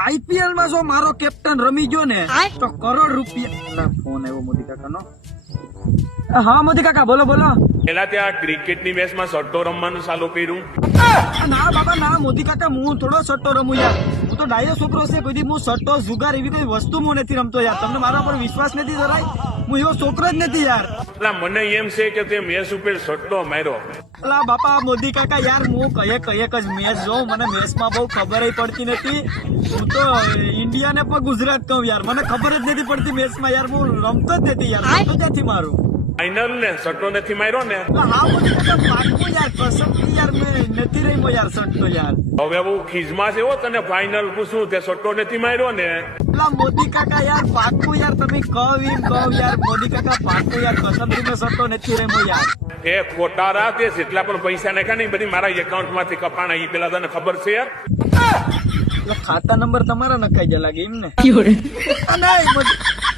IPL માં જો મારો કેપ્ટન રમી ગયો ને તો કરોડ રૂપિયા ફોન આવ્યો મોદી કાકા નો. હા મોદી કાકા બોલો બોલો. પેલા ત્યાં ક્રિકેટની મેચમાં સટ્ટો રમવાનું ચાલુ કર્યું. ના બાબા ના મોદી કાકા હું થોડો સટ્ટો રમું યાર. હું તો ડાયો છોકરો છે, કોઈ દી હું સટ્ટો જુગાર એવી કોઈ વસ્તુ હું નથી રમતો યાર. તમને મારા પર વિશ્વાસ નથી જરાય? હું એવો છોકરો જ નથી યાર. એટલે મને એમ છે કે તે મેચ ઉપર સટ્ટો માર્યો. અલા બાપા મોદી કાકા યાર હું કયેક જ મેચ જોઉં, મને મેચમાં બહુ ખબર પડતી નથી. હું તો ઇન્ડિયા ને પણ ગુજરાત કહું યાર, મને ખબર જ નથી પડતી મેચમાં યાર. હું રમતો જ નથી યાર, રમતો જ નથી મારું. ફાઈનલ ને સટ્ટો નથી માર્યો ને. હા મોદી કાકા પાકું યાર, કસમ યાર મેં નથી રમ્યો યાર સટ્ટો યાર. હવે હું ખીજમાં છે હો, તને ફાઈનલ પૂછું તે સટ્ટો નથી માર્યો ને. અલા મોદી કાકા યાર પાકું યાર, તમે કહો એમ કહો યાર મોદી કાકા પાકું યાર, કસમથી મેં સટ્ટો નથી રમ્યો યાર. એ ખોટા રાહ તે જેટલા પણ પૈસા નાખ્યા ને બધી મારા એકાઉન્ટ માંથી કપાણા. એ પેલા તને ખબર છે યાર? એટલે ખાતા નંબર તમારા નખાઈ ગયા લાગે એમ ને? મોદી કાકા